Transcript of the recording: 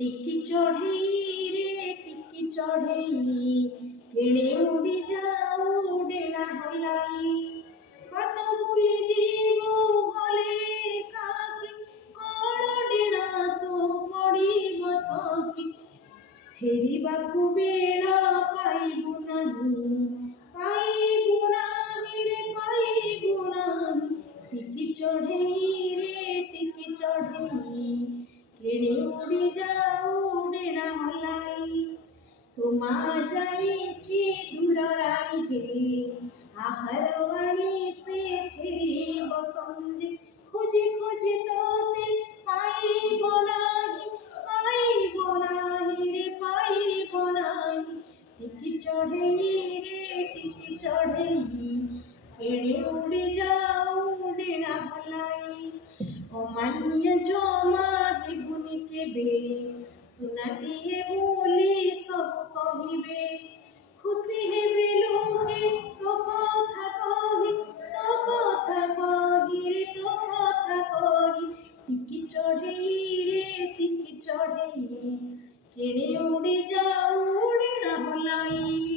टिकी चढ़ई रे टिकी चढ़ई केणे उड़ी जाऊ डेला हलाई बाट भूली जीवो गले काकी कण डेणा तो पड़िब थकी फेरिबाकू बेला पाइबु नाही रे पाइबु नाही टिकी चढ़ई रे टिकी चढ़ई केणे उड़ी जाऊ डेणा हलाई तुमा जाइछि दूर रानी जे आहार आनी से फेरिब संजे खोजे खोजे तोते पाइब नाही रे पाइब नाही टिकी चढ़ई रे टिकी चढ़ई केणे उड़ी जाऊ डेणा हलाई अमान्य जमा हेबुनि केबे सुनाटिए बोली सब कहिबे खुशी हेबे लोके तो कथा कही रे तो कथा कही टिकी चढ़ई रे टिकी चढ़ई केणे उड़ी जाऊ डेणा हलाई।